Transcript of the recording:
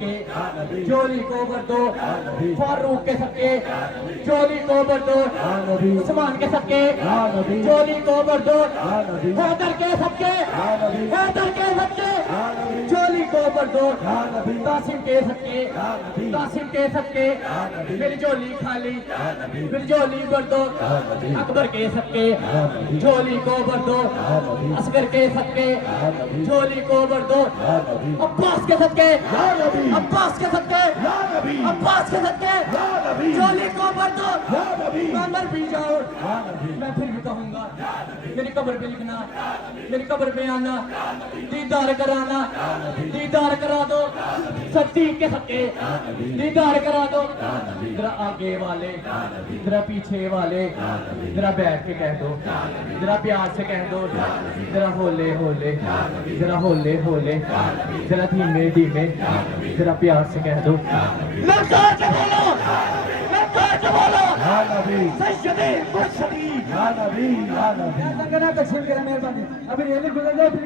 सके झोली को भर दो, फारूक के सके झोली को भर दो, उस्मान के सके झोली को भर दो, हैदर के सके झोली को भर दो, कासिम के सके मेरी झोली खाली, फिर झोली भर दो, अकबर के सके झोली को भर दो, असगर के सके झोली को भर दो, अब्बास के सके झोली को भर दो, मैं भी जाओ मैं फिर भी कहूंगा मेरी कब्र पे लिखना, मेरी कब्र पे आना, दीदार करा दो, सद्दीक के सके दीदार करा दो, जरा आगे वाले जरा पीछे वाले जरा बैठ के कह दो, जरा प्यार से कह दो, जरा होले होले जरा धीमे धीमे जरा प्यार से कह दो, ललकार के बोलो सैयदे मुर्शदी या नबी मेहरबानी अभी रेली गुजर जाओ फिर